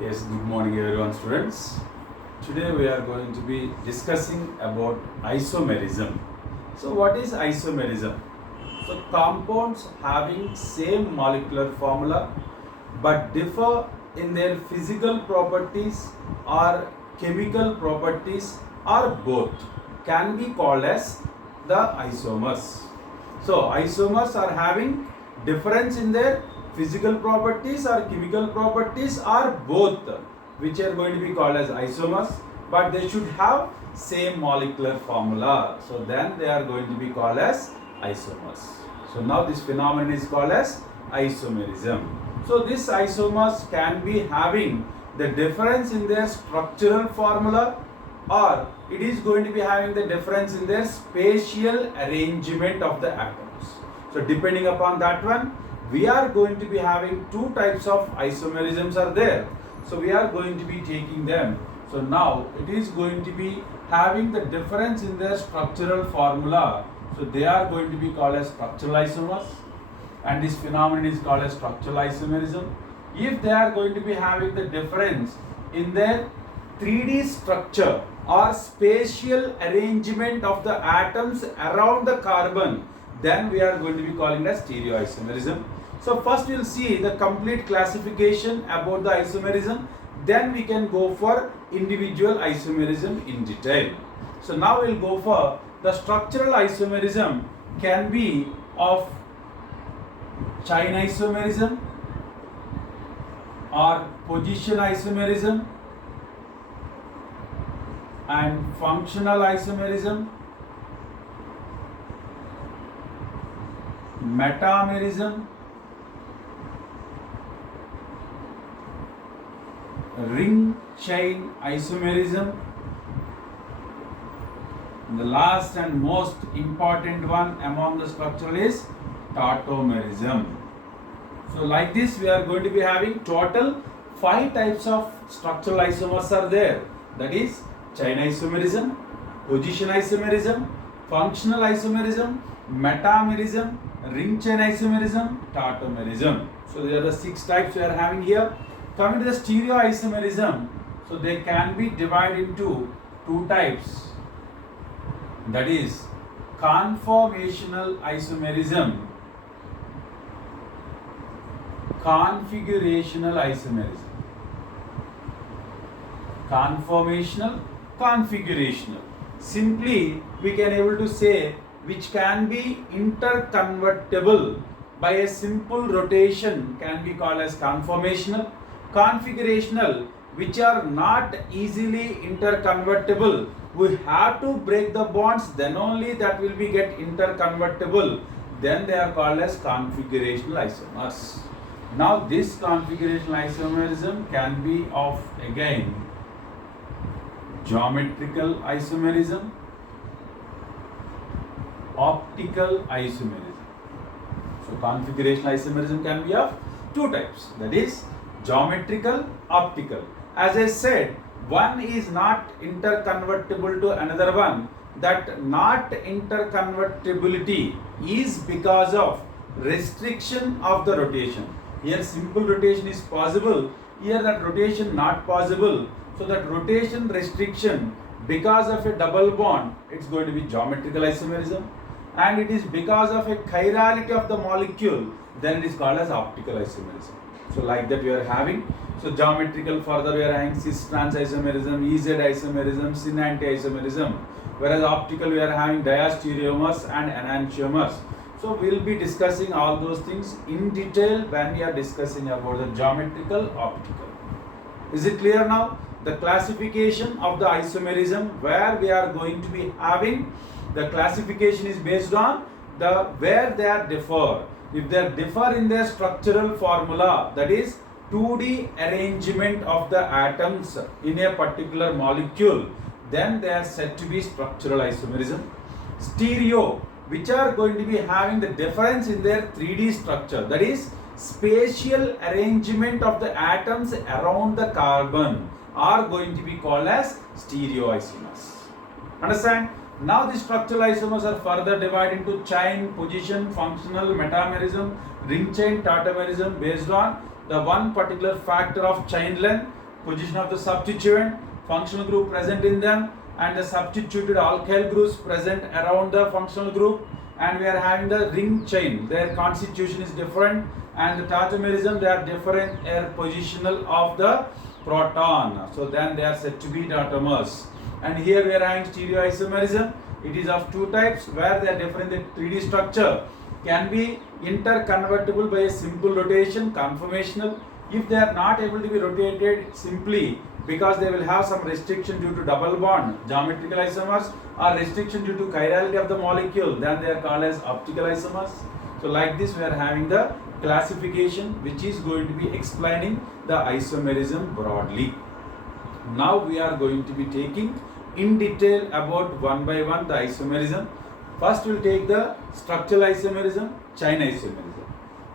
Yes, good morning everyone students. Today we are going to be discussing about isomerism. So what is isomerism? So compounds having same molecular formula but differ in their physical properties or chemical properties or both can be called as the isomers. So isomers are having difference in their physical properties or chemical properties or both, which are going to be called as isomers, but they should have same molecular formula. So then they are going to be called as isomers. So now this phenomenon is called as isomerism. So this isomers can be having the difference in their structural formula, or it is going to be having the difference in their spatial arrangement of the atoms. So depending upon that one, we are going to be having two types of isomerisms are there. So we are going to be taking them. So now it is going to be having the difference in their structural formula. So they are going to be called as structural isomers, and this phenomenon is called as structural isomerism. If they are going to be having the difference in their 3D structure or spatial arrangement of the atoms around the carbon, then we are going to be calling it as stereoisomerism. So first we will see the complete classification about the isomerism, then we can go for individual isomerism in detail. So now we will go for the structural isomerism can be of chain isomerism or position isomerism and functional isomerism, metamerism, ring chain isomerism, and the last and most important one among the structural is tautomerism. So like this we are going to be having total 5 types of structural isomers are there. That is chain isomerism, position isomerism, functional isomerism, metamerism, ring chain isomerism, tautomerism. So these are the 6 types we are having here. Coming to the stereoisomerism, so they can be divided into 2 types. That is conformational isomerism, configurational isomerism. Conformational, configurational. Simply we can able to say which can be interconvertible by a simple rotation can be called as conformational. Configurational, which are not easily interconvertible, we have to break the bonds, then only that will be get interconvertible, then they are called as configurational isomers. Now this configurational isomerism can be of again geometrical isomerism, optical isomerism. So configurational isomerism can be of 2 types, that is geometrical, optical. As I said, one is not interconvertible to another one. That not interconvertibility is because of restriction of the rotation. Here simple rotation is possible, here that rotation not possible. So that rotation restriction because of a double bond, it's going to be geometrical isomerism, and it is because of a chirality of the molecule, then it is called as optical isomerism. So like that we are having. So geometrical, further we are having cis-trans isomerism, EZ isomerism, syn-anti isomerism, whereas optical we are having diastereomers and enantiomers. So we will be discussing all those things in detail when we are discussing about the geometrical, optical. Is it clear now? The classification of the isomerism, where we are going to be having the classification is based on the where they are differ. If they differ in their structural formula, that is 2D arrangement of the atoms in a particular molecule, then they are said to be structural isomerism. Stereo, which are going to be having the difference in their 3D structure, that is spatial arrangement of the atoms around the carbon, are going to be called as stereoisomers. Understand? Now the structural isomers are further divided into chain, position, functional, metamerism, ring chain, tautomerism based on the one particular factor of chain length, position of the substituent, functional group present in them, and the substituted alkyl groups present around the functional group, and we are having the ring chain. Their constitution is different, and the tautomerism, they are different positional of the proton. So then they are said to be tautomers. And here we are having stereoisomerism. It is of two types where they are different in 3D structure. Can be interconvertible by a simple rotation, conformational. If they are not able to be rotated simply because they will have some restriction due to double bond, geometrical isomers, or restriction due to chirality of the molecule, then they are called as optical isomers. So like this we are having the classification which is going to be explaining the isomerism broadly. Now we are going to be taking in detail about one by one the isomerism. First we will take the structural isomerism, chain isomerism.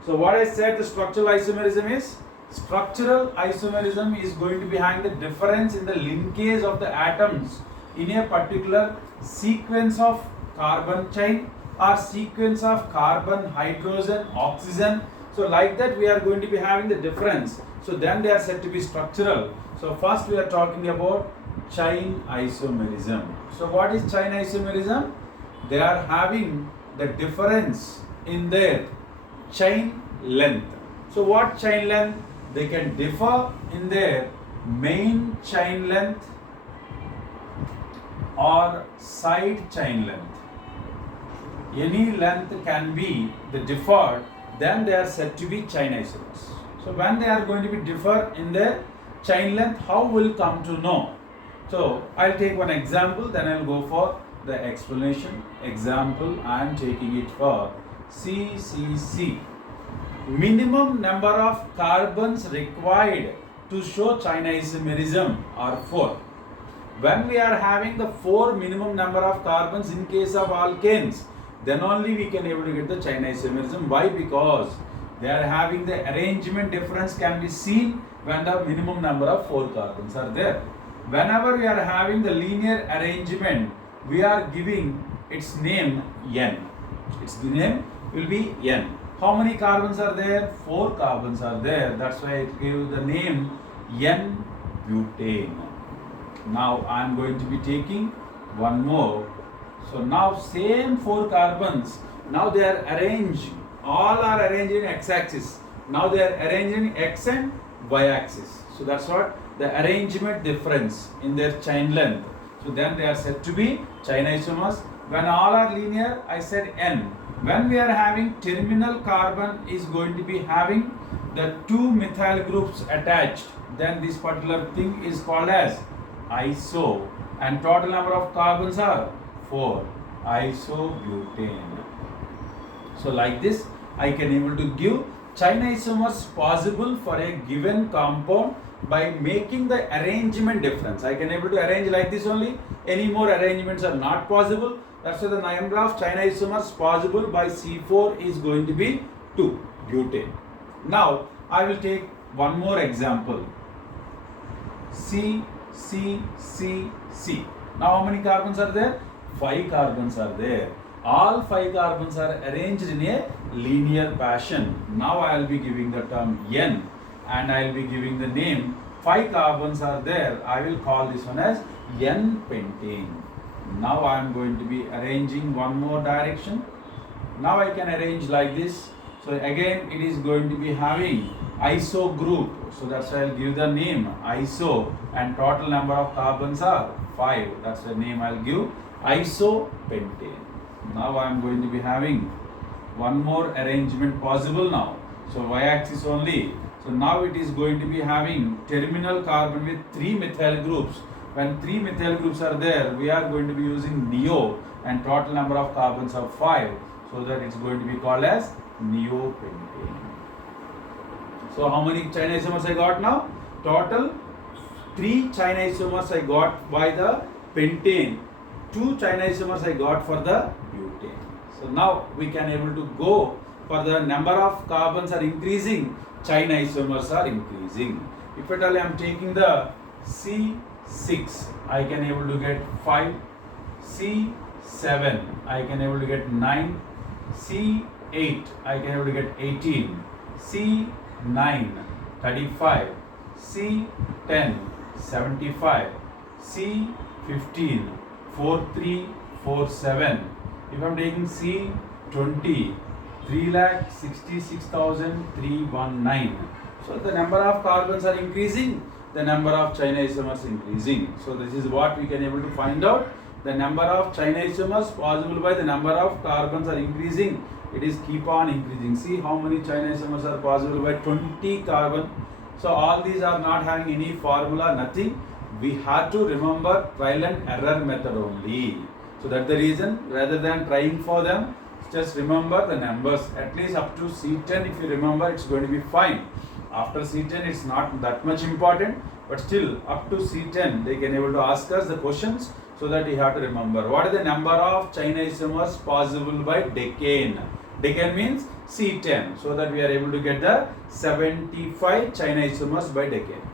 So what I said, the structural isomerism is, structural isomerism is going to be having the difference in the linkage of the atoms in a particular sequence of carbon chain or sequence of carbon, hydrogen, oxygen. So like that we are going to be having the difference. So then they are said to be structural. So first we are talking about chain isomerism. So what is chain isomerism? They are having the difference in their chain length. So what chain length? They can differ in their main chain length or side chain length. Any length can be the differed, then they are said to be chain isomers. So when they are going to be differ in their chain length, how will come to know? So I'll take one example, then I'll go for the explanation. Example, I am taking it for CCC. Minimum number of carbons required to show chain isomerism are 4. When we are having the 4 minimum number of carbons in case of alkanes, then only we can able to get the chain isomerism. Why? Because they are having the arrangement difference can be seen when the minimum number of 4 carbons are there. Whenever we are having the linear arrangement, we are giving its name N. Its name will be N. How many carbons are there? 4 carbons are there. That's why I give the name N-butane. Now I am going to be taking one more. So now same 4 carbons. Now they are arranged. All are arranged in x-axis. Now they are arranged in x and y-axis. So that's what the arrangement difference in their chain length. So then they are said to be chain isomers. When all are linear, I said N. When we are having terminal carbon is going to be having the 2 methyl groups attached, then this particular thing is called as iso, and total number of carbons are 4. Isobutane. So like this I can able to give chain isomers possible for a given compound by making the arrangement difference. I can able to arrange like this only. Any more arrangements are not possible. That's why the number of chain isomers possible by C4 is going to be 2, butane. Now I will take one more example. C, C, C, C. Now how many carbons are there? 5 carbons are there. All 5 carbons are arranged in a linear fashion. Now I will be giving the term N, and I will be giving the name. 5 carbons are there. I will call this one as N-pentane. Now I am going to be arranging one more direction. Now I can arrange like this. So again it is going to be having iso group. So that's why I will give the name iso, and total number of carbons are 5. That's the name I will give, isopentane. Now I am going to be having one more arrangement possible now. So y-axis only. So now it is going to be having terminal carbon with 3 methyl groups. When 3 methyl groups are there, we are going to be using neo, and total number of carbons are 5. So that it's going to be called as neopentane. So how many chain isomers I got now? Total 3 chain isomers I got by the pentane. 2 chain isomers I got for the butane. So now we can able to go for the number of carbons are increasing, chain isomers are increasing. If at all I am taking the C6, I can able to get 5. C7, I can able to get 9. C8, I can able to get 18. C9, 35. C10 75, C15 4347. If I am taking C20 3,66,319. So the number of carbons are increasing, the number of China isomers increasing. So this is what we can able to find out. The number of China isomers possible by the number of carbons are increasing. It is keep on increasing. See how many China isomers are possible by 20 carbon. So all these are not having any formula, nothing. We have to remember trial and error method only. So that's the reason, rather than trying for them, just remember the numbers. At least up to C10, if you remember, it's going to be fine. After C10, it's not that much important, but still up to C10, they can able to ask us the questions, so that you have to remember. What is the number of China isomers possible by decane? Decane means C10, so that we are able to get the 75 China isomers by decane.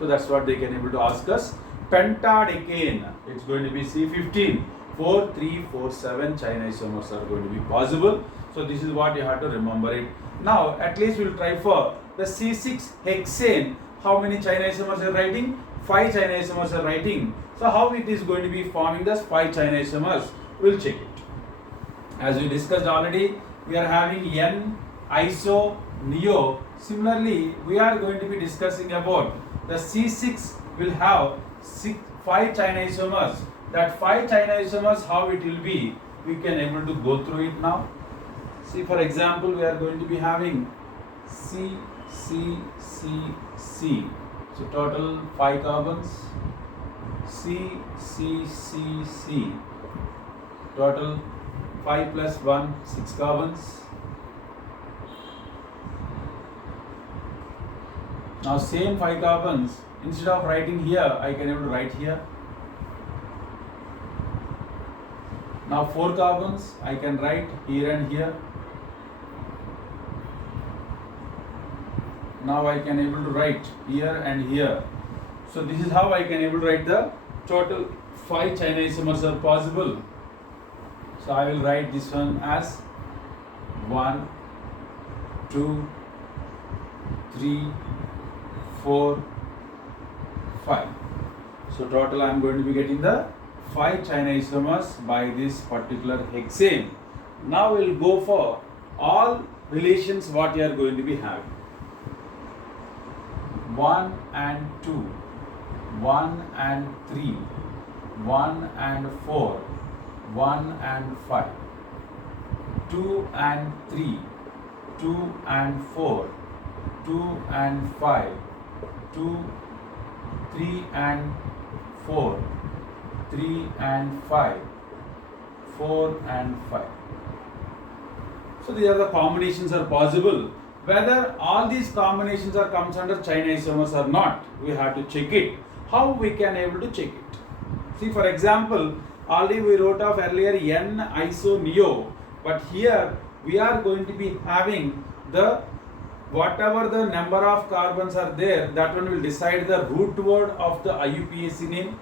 So that's what they can able to ask us. Pentadecane, it's going to be C15. 4347 China isomers are going to be possible. So this is what you have to remember it. Now at least we will try for the C6 hexane. How many China isomers are writing? 5 China isomers are writing. So how it is going to be forming those 5 China isomers? We will check it. As we discussed already, we are having N iso neo. Similarly, we are going to be discussing about the C6 will have 5 China isomers. That 5 China isomers, how it will be, we can able to go through it now. See, for example, we are going to be having C, C, C, C. So total 5 carbons. C, C, C, C. Total 5 plus 1, 6 carbons. Now same 5 carbons, instead of writing here, I can able to write here. Now 4 carbons, I can write here and here. Now I can able to write here and here. So this is how I can able to write the total 5 China isomers are possible. So I will write this one as 1, 2, 3, 4, 5. So total I am going to be getting the 5 China isomers by this particular hexane. Now we will go for all relations what you are going to be having. 1 and 2, 1 and 3, 1 and 4, 1 and 5, 2 and 3, 2 and 4, 2 and 5, 2, 3 and 4, 3 and 5, 4 and 5. So these are the combinations are possible. Whether all these combinations are comes under China isomers or not, we have to check it. How we can able to check it? See, for example, already we wrote off earlier N iso neo, but here we are going to be having the whatever the number of carbons are there, that one will decide the root word of the IUPAC name.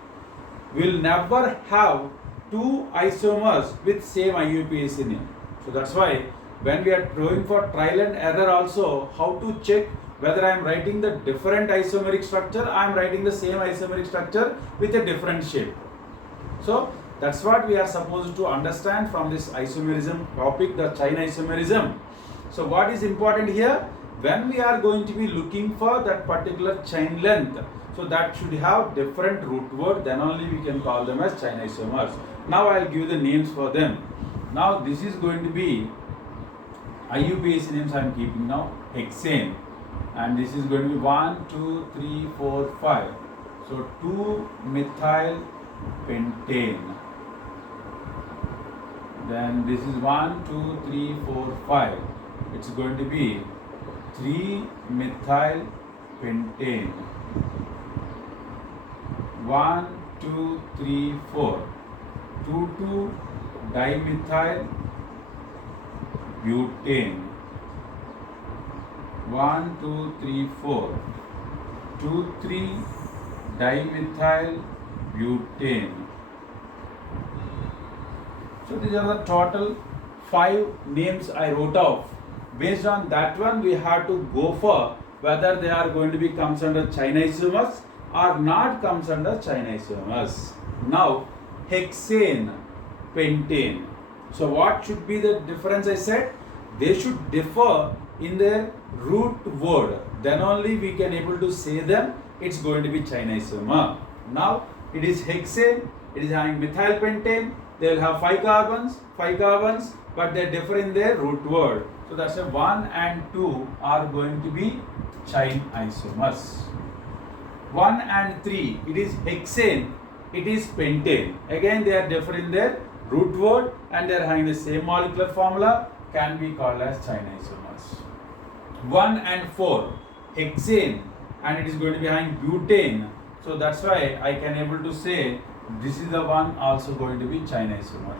We will never have 2 isomers with same IUPAC name. So that's why when we are going for trial and error also, how to check whether I am writing the different isomeric structure, I am writing the same isomeric structure with a different shape. So that's what we are supposed to understand from this isomerism topic, the China isomerism. So what is important here? When we are going to be looking for that particular chain length, so that should have different root word, then only we can call them as China isomers. Now I will give the names for them. Now this is going to be IUPAC names I am keeping now, hexane, and this is going to be 1, 2, 3, 4, 5. So 2-methyl pentane. Then this is 1, 2, 3, 4, 5. It's going to be 3-methyl pentane. 1, 2, 3, 4. 2,2-dimethyl butane. 1, 2, 3, 4. 2,3-dimethyl butane. So these are the total 5 names I wrote off. Based on that one, we have to go for whether they are going to be comes under China isomers or not comes under China isomers. Now, hexane, pentane. So what should be the difference? I said they should differ in their root word. Then only we can able to say them. It's going to be China isomer. Now it is hexane. It is having methyl pentane. They will have 5 carbons, but they differ in their root word. So that's why 1 and 2 are going to be China isomers. 1 and 3, it is hexane, it is pentane. Again, they are different in their root word and they are having the same molecular formula, can be called as China isomers. 1 and 4, hexane, and it is going to be having butane. So that's why I can able to say this is the one also going to be China isomer.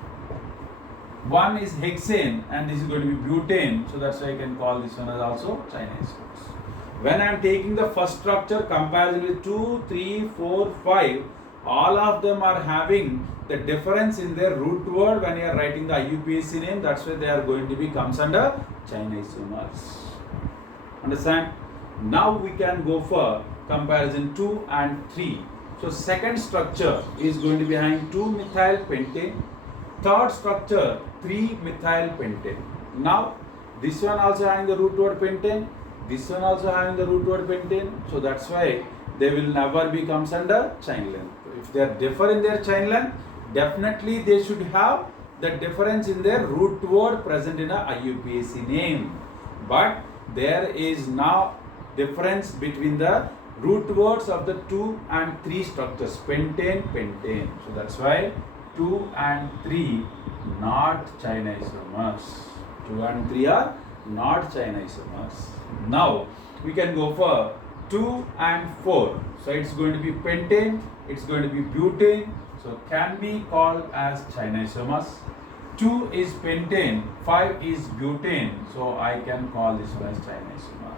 1 is hexane and this is going to be butane. So that's why I can call this one as also China isomers. When I am taking the first structure comparison with 2, 3, 4, 5, all of them are having the difference in their root word when you are writing the IUPAC name. That's why they are going to be comes under China isomers. Understand? Now we can go for comparison 2 and 3. So second structure is going to be having 2-methyl pentane. Third structure 3-methyl pentane. Now this one also having the root word pentane. This one also having the root word pentane. So that's why they will never be comes under chain length. If they are differ in their chain length, definitely they should have the difference in their root word present in a IUPAC name. But there is now difference between the root words of the 2 and 3 structures, pentane, pentane. So that's why 2 and 3 not China isomers. 2 and 3 are not China isomers. Now we can go for 2 and 4. So it's going to be pentane, it's going to be butane. So can be called as China isomers. 2 is pentane, 5 is butane. So I can call this one as China isomer.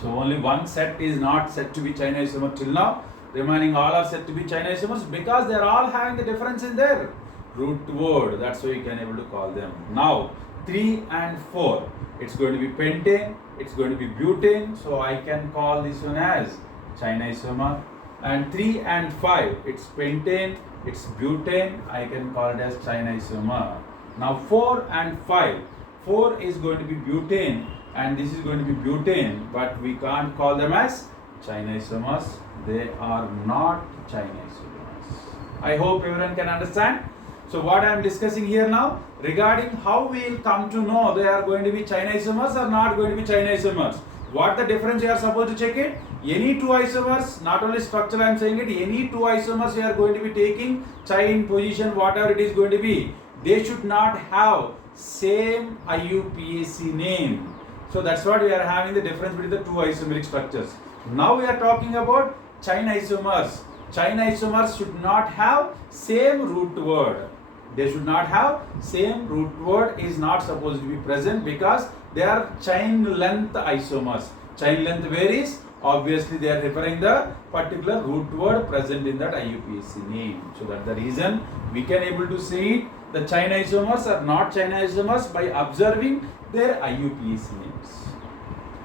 So only one set is not said to be China isomer till now. Remaining all are said to be China isomers because they are all having the difference in their root word. That's why you can able to call them. Now 3 and 4, it's going to be pentane, it's going to be butane. So I can call this one as China isomer. And 3 and 5, it's pentane, it's butane. I can call it as China isomer. Now 4 and 5, 4 is going to be butane and this is going to be butane, but we can't call them as China isomers. They are not China isomers. I hope everyone can understand. So what I am discussing here now regarding how we will come to know they are going to be China isomers or not going to be China isomers. What the difference you are supposed to check it? Any two isomers, not only structure I am saying it, any two isomers you are going to be taking, chain, position, whatever it is going to be, they should not have same IUPAC name. So that's what we are having the difference between the two isomeric structures. Now we are talking about China isomers. China isomers should not have same root word. They should not have same root word is not supposed to be present because they are chain length isomers. Chain length varies. Obviously they are referring the particular root word present in that IUPAC name. So that's the reason we can able to see the China isomers are not China isomers by observing their IUPAC names.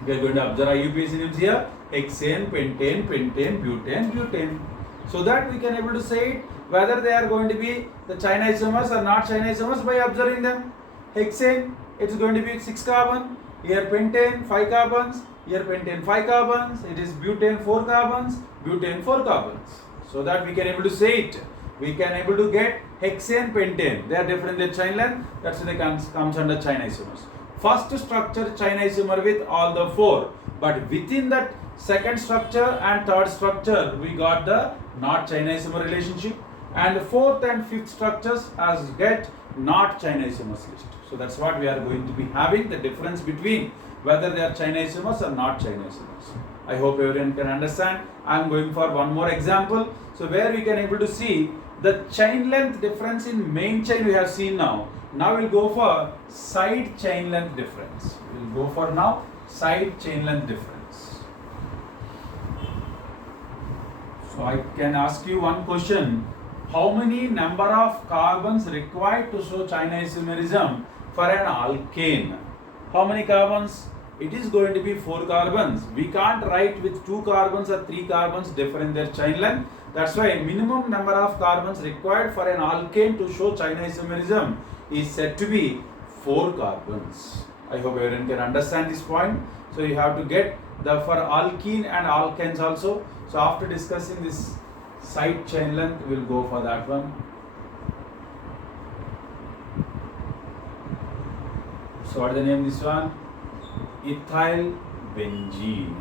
We are going to observe IUPAC names here: hexane, pentane, pentane, butane, butane. So that we can able to say it whether they are going to be the China isomers or not China isomers by observing them. Hexane, it is going to be 6 carbon. Here pentane 5 carbons. Here pentane 5 carbons. It is butane 4 carbons. Butane 4 carbons. So that we can able to say it. We can able to get hexane, pentane. They are different in their chain length. That's why they comes under China isomers. First structure China isomer with all the 4. But within that second structure and third structure we got the not China isomer relationship. And the fourth and fifth structures as get not China isomers list. So that's what we are going to be having the difference between whether they are China isomers or not China isomers. I hope everyone can understand. I am going for one more example. So where we can able to see the chain length difference in main chain we have seen now. Now we'll go for side chain length difference. We'll go for now side chain length difference. So I can ask you one question. How many number of carbons required to show China isomerism for an alkane? How many carbons? it is going to be 4 carbons. We can't write with 2 carbons or 3 carbons different their chain length. That's why minimum number of carbons required for an alkane to show chain isomerism is said to be 4 carbons. I hope everyone can understand this point. So you have to get the for alkene and alkanes also. So after discussing this side chain length, we'll go for that one. So what is the name of this one? Ethyl benzene.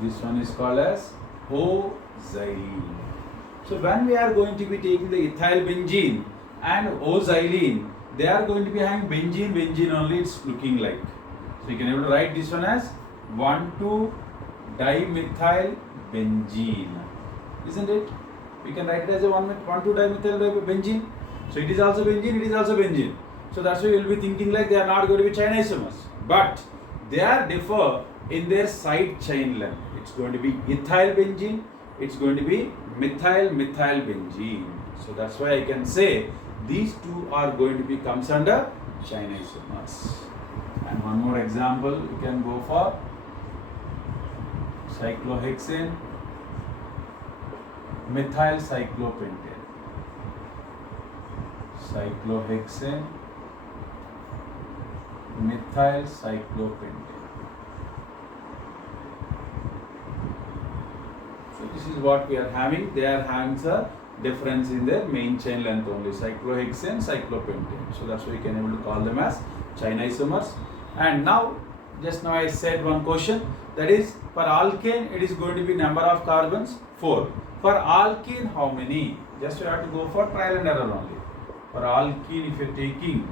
This one is called as O-xylene. So when we are going to be taking the ethyl benzene and O-xylene, they are going to be having benzene only, it's looking like. So you can able to write this one as 1,2-dimethyl benzene, isn't it? We can write it as a 1,2-dimethyl benzene. So it is also benzene, it is also benzene. So that's why you will be thinking like they are not going to be chain isomers. But they are differ in their side chain length. It's going to be ethyl benzene, it's going to be methyl benzene. So that's why I can say these two are going to be comes under chain isomers. And one more example, we can go for cyclohexane, methyl cyclopentane. Cyclohexane, methyl cyclopentane. So this is what we are having. They are having a difference in their main chain length only. Cyclohexane, cyclopentane. So that's why we can able to call them as chain isomers. And now, just now I said one question, that is for alkane it is going to be number of carbons 4. For alkene how many? Just you have to go for trial and error only. For alkene if you are taking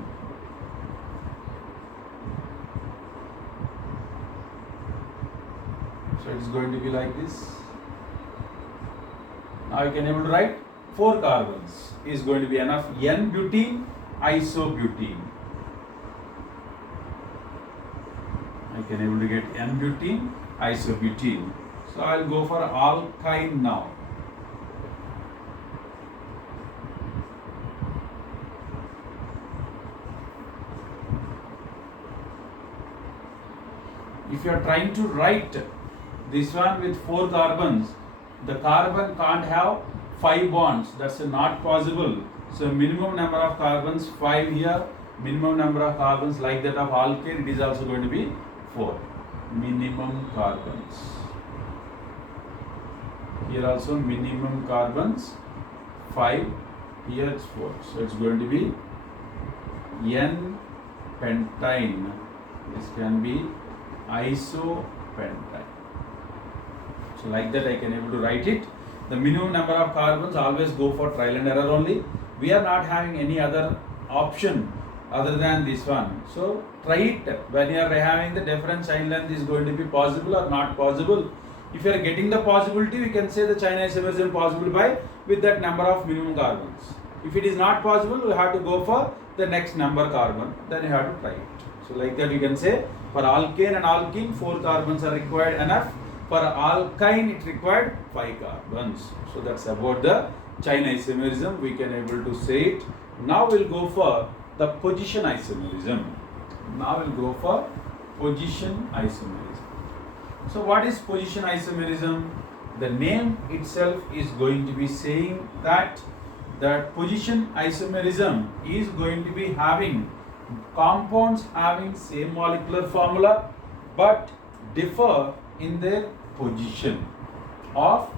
so it is going to be like this. Now you can able to write 4 carbons is going to be enough. N-butene, isobutene. I can able to get N-butene, isobutene. So I will go for alkyne now. If you are trying to write this one with 4 carbons, the carbon can't have 5 bonds. That's not possible. So minimum number of carbons 5 here, minimum number of carbons like that of alkane, it is also going to be 4. Minimum carbons. Here also minimum carbons 5. Here it's 4. So it's going to be N-pentyne. This can be isopentine. So like that I can able to write it. The minimum number of carbons always go for trial and error only. We are not having any other option other than this one. So try it when you are having the different chain length is going to be possible or not possible. If you are getting the possibility, we can say the chain isomerism possible by with that number of minimum carbons. If it is not possible, we have to go for the next number carbon, then you have to try it. So like that you can say for alkane and alkene 4 carbons are required enough. For alkyne it required 5 carbons. So that's about the chain isomerism. We can able to say it. Now we'll go for the position isomerism. Position isomerism. So what is position isomerism? The name itself is going to be saying that position isomerism is going to be having compounds having same molecular formula but differ in their position of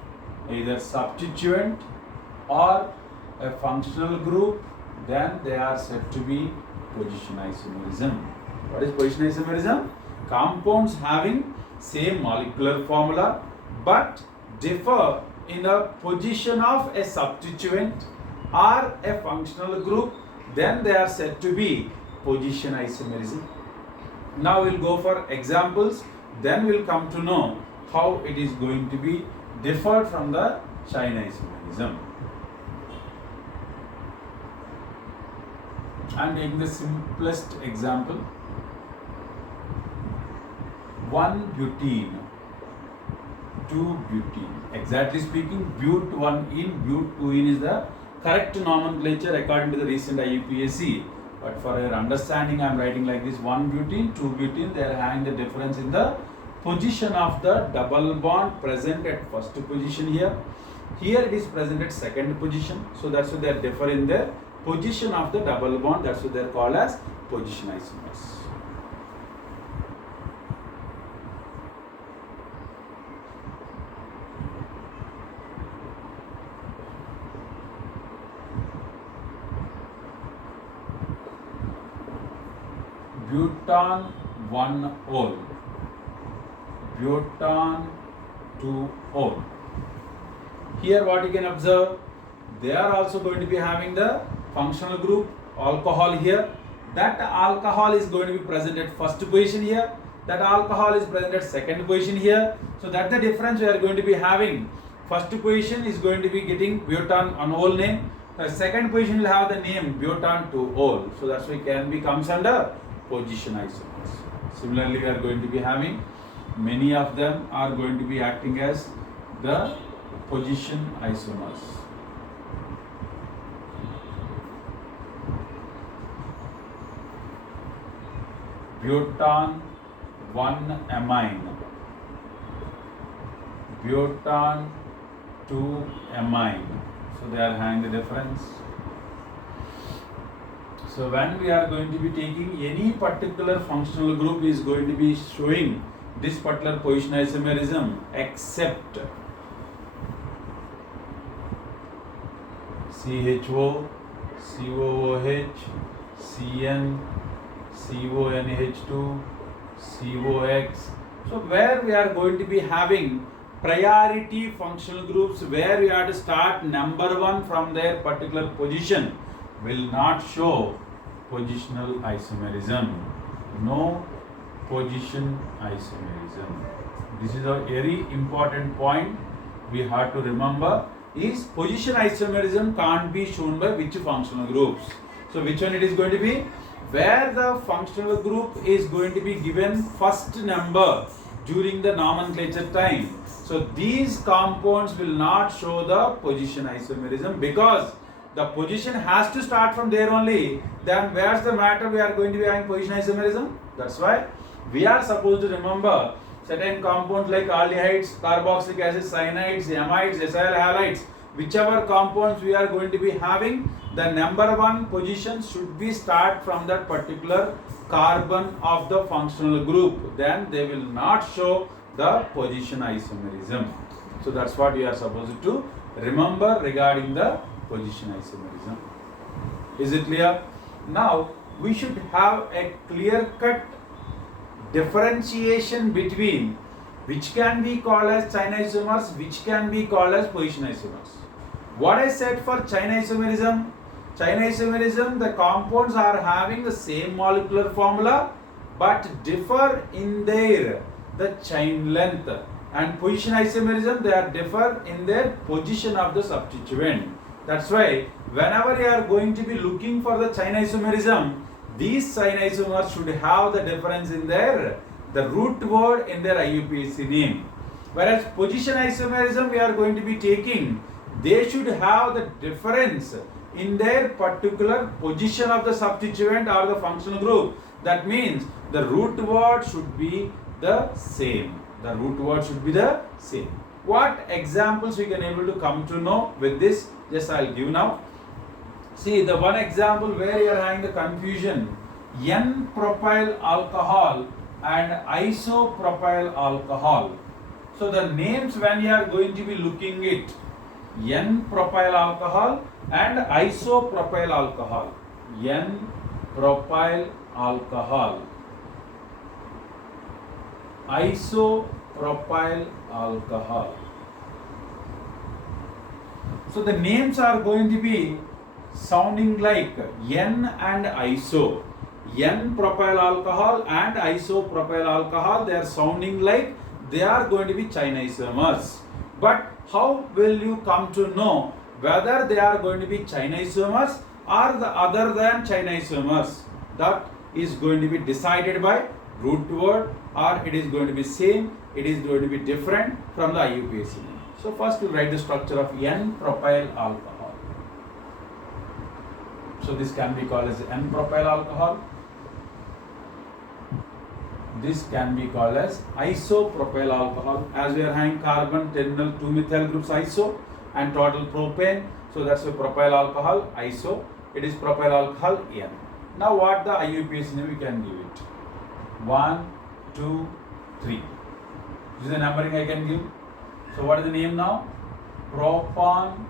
either substituent or a functional group, then they are said to be position isomerism. What is position isomerism? Compounds having same molecular formula but differ in the position of a substituent or a functional group, then they are said to be position isomerism. Now we'll go for examples, then we'll come to know how it is going to be differed from the chain isomerism. I'm taking the simplest example. 1-butene, 2-butene. Exactly speaking, but 1 in, but 2 in is the correct nomenclature according to the recent IUPAC. But for your understanding, I am writing like this: 1-butene, 2-butene. They are having the difference in the position of the double bond present at first position here. Here it is present at second position. So that's why they are differ in their position of the double bond. That's why they are called as position isomers. Butan 1-ol, butan 2-ol. Here what you can observe, they are also going to be having the functional group alcohol here. That alcohol is going to be present at first position here. That alcohol is present at second position here. So that's the difference we are going to be having. First position is going to be getting butan 1-ol name. The second position will have the name butan 2-ol. So that's why can be comes under position isomers. Similarly, we are going to be having many of them are going to be acting as the position isomers. Butan 1-amine, butan 2-amine. So they are having the difference. So when we are going to be taking any particular functional group is going to be showing this particular position isomerism except CHO, COOH, CN, CONH2, COX. So where we are going to be having priority functional groups where we have to start number 1 from their particular position will not show positional isomerism. No position isomerism. This is a very important point we have to remember is position isomerism can't be shown by which functional groups. So which one it is going to be? Where the functional group is going to be given first number during the nomenclature time. So these compounds will not show the position isomerism because the position has to start from there only. Then where's the matter we are going to be having position isomerism? That's why we are supposed to remember certain compounds like aldehydes, carboxylic acid, cyanides, amides, acyl halides, whichever compounds we are going to be having, the number 1 position should be start from that particular carbon of the functional group. Then they will not show the position isomerism. So that's what we are supposed to remember regarding the position isomerism. Is it clear? Now we should have a clear-cut differentiation between which can be called as chain isomers, which can be called as position isomers. What I said for chain isomerism, the compounds are having the same molecular formula but differ in their the chain length, and position isomerism they are differ in their position of the substituent. That's why whenever you are going to be looking for the chain isomerism, these chain isomers should have the difference in their the root word in their IUPAC name. Whereas position isomerism we are going to be taking, they should have the difference in their particular position of the substituent or the functional group. That means the root word should be the same. The root word should be the same. What examples we can able to come to know with this? Just I'll give now. See the one example where you are having the confusion, N-propyl alcohol and isopropyl alcohol. So the names when you are going to be looking it, N-propyl alcohol and isopropyl alcohol. N-propyl alcohol, isopropyl alcohol. So the names are going to be sounding like N and iso. N-propyl alcohol and isopropyl alcohol, they are sounding like they are going to be chain isomers. But how will you come to know whether they are going to be chain isomers or the other than chain isomers? That is going to be decided by root word, or it is going to be same, it is going to be different from the IUPAC. So first we write the structure of N-propyl alcohol. So this can be called as N-propyl alcohol. This can be called as isopropyl alcohol, as we are having carbon terminal 2 methyl groups iso and total propane. So that's a propyl alcohol iso. It is propyl alcohol N. Now what the IUPAC name we can give it? 1, 2, 3. This is the numbering I can give. So what is the name now? Propan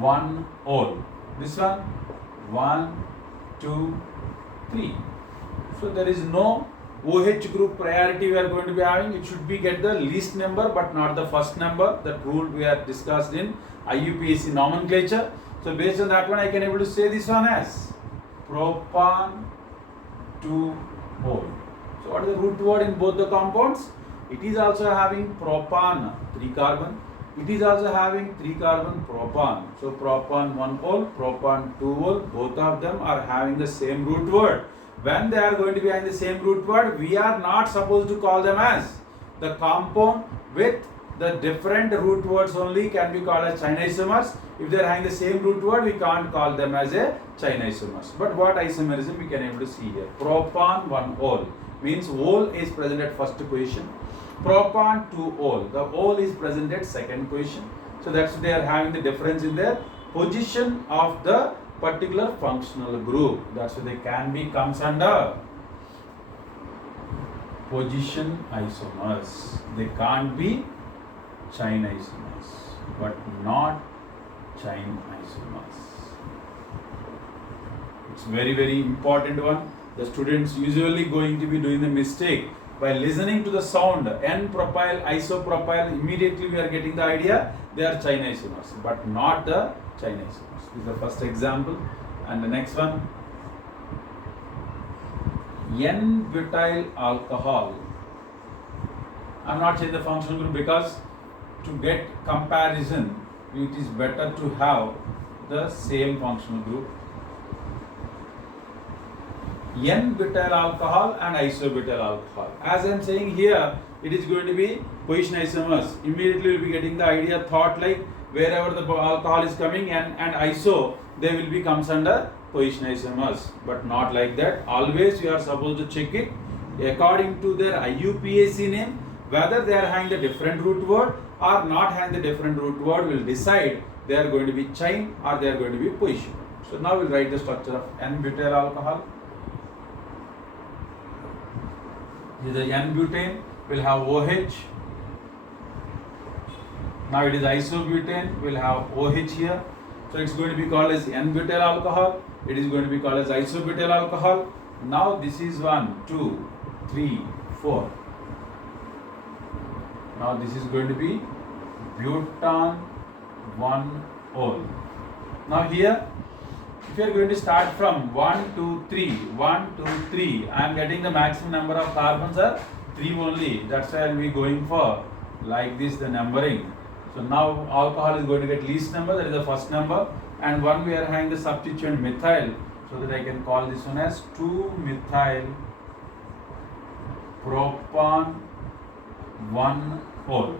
1-ol. This one 1, 2, 3. So there is no OH group priority we are going to be having. It should be get the least number but not the first number. That rule we have discussed in Iupac nomenclature. So based on that one I can able to say this one as propan 2-ol. So what is the root word in both the compounds? It is also having propan 3 carbon. It is also having 3 carbon propan. So propan 1-ol, propan 2-ol, both of them are having the same root word. When they are going to be having the same root word, we are not supposed to call them as the compound with the different root words only can be called as China isomers. If they are having the same root word, we can't call them as a China isomers. But what isomerism we can able to see here? Propan 1-ol means ol is present at first position. Propan 2-ol, the ol is present at second position. So that's they are having the difference in their position of the particular functional group. That's why they can be comes under position isomers. They can't be China isomers, but not China isomers. It's very important one. The students usually going to be doing the mistake by listening to the sound N-propyl, isopropyl. Immediately we are getting the idea they are China isomers, but not the China isomers. This is the first example. And the next one, N-butyl alcohol. I am not saying the functional group because to get comparison, it is better to have the same functional group. N-butyl alcohol and isobutyl alcohol. As I am saying here, it is going to be position isomers. Immediately we will be getting the idea, thought like wherever the alcohol is coming and iso, they will be comes under position isomers. But not like that. Always you are supposed to check it according to their IUPAC name, whether they are having the different root word or not having the different root word will decide they are going to be chain or they are going to be position. So now we'll write the structure of N-butyl alcohol. The N-butane will have OH. Now it is isobutane, will have OH here. So it's going to be called as N-butyl alcohol. It is going to be called as isobutyl alcohol. Now this is 1, 2, 3, 4. Now this is going to be butan 1-ol. Now here, if you are going to start from 1, 2, 3, 1, 2, 3, I am getting the maximum number of carbons are 3 only. That's why I will be going for like this the numbering. So now alcohol is going to get least number, that is the first number, and one we are having the substituent methyl, so that I can call this one as 2-methyl propan 1-ol.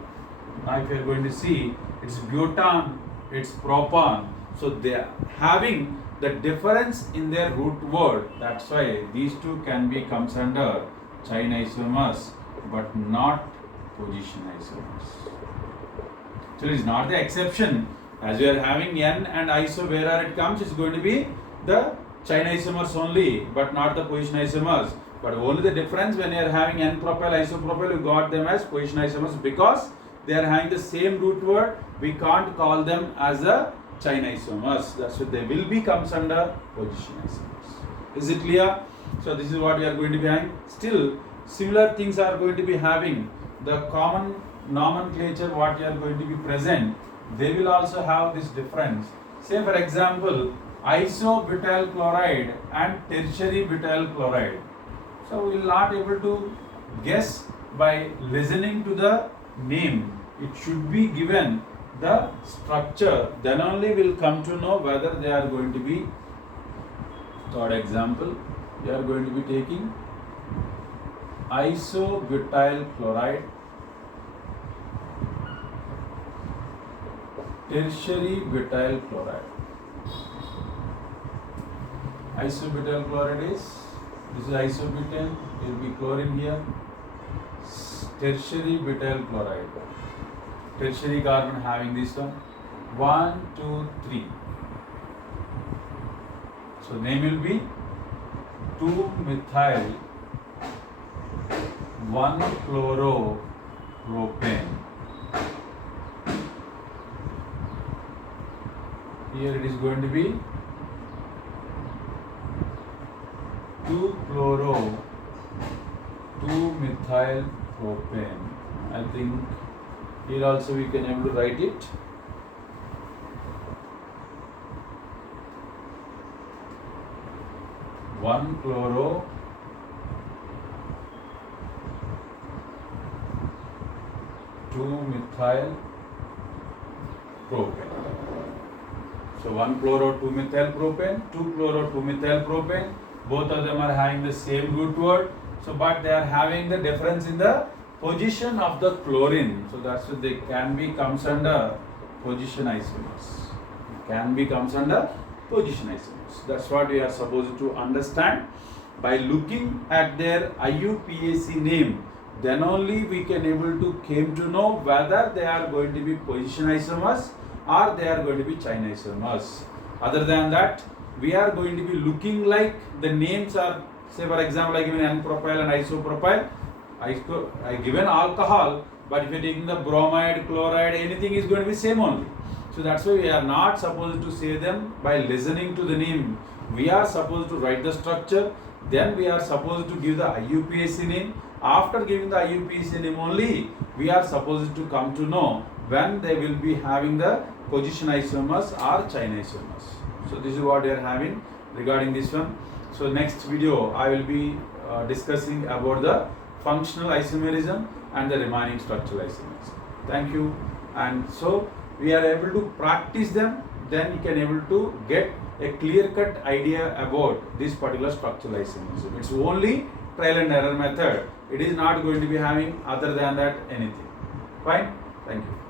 Now if you are going to see, it's butan, it's propan, so they are having the difference in their root word. That's why these two can be comes under China isomers, but not position isomers. So it is not the exception. As we are having N and iso, wherever it comes, it's going to be the China isomers only, but not the position isomers. But only the difference when you are having N-propyl, isopropyl, you got them as position isomers because they are having the same root word. We can't call them as the China isomers. That's why they will be comes under position isomers. Is it clear? So this is what we are going to be having. Still, similar things are going to be having the common nomenclature. What you are going to be present, they will also have this difference. Say for example, isobutyl chloride and tertiary butyl chloride. So we will not able to guess by listening to the name. It should be given the structure, then only will come to know whether they are going to be. Third example, we are going to be taking isobutyl chloride, tertiary butyl chloride. Isobutyl chloride is, this is isobutane, it will be chlorine here. Tertiary butyl chloride, tertiary carbon having this one, 1, 2, 3. So name will be 2-methyl 1-chloropropane. Here it is going to be 2-methyl propane. I think here also we can able to write it. One chloro 2-methyl propane. So 1-chloro 2-methyl propane, 2-chloro 2-methyl propane. Both of them are having the same root word. So, but they are having the difference in the position of the chlorine. So that's why they can be comes under position isomers. Can be comes under position isomers. That's what we are supposed to understand. By looking at their IUPAC name, then only we can able to came to know whether they are going to be position isomers or they are going to be chain isomers. Other than that, we are going to be looking like the names are, say for example, I given N-propyl and isopropyl. I given alcohol, but if you are taking the bromide, chloride, anything is going to be same only. So that's why we are not supposed to say them by listening to the name. We are supposed to write the structure, then we are supposed to give the IUPAC name. After giving the IUPAC name only, we are supposed to come to know when they will be having the position isomers or chain isomers. So this is what we are having regarding this one. So next video I will be discussing about the functional isomerism and the remaining structural isomerism. Thank you. And so we are able to practice them, then you can able to get a clear-cut idea about this particular structural isomerism. It's only trial and error method. It is not going to be having other than that anything. Fine. Thank you.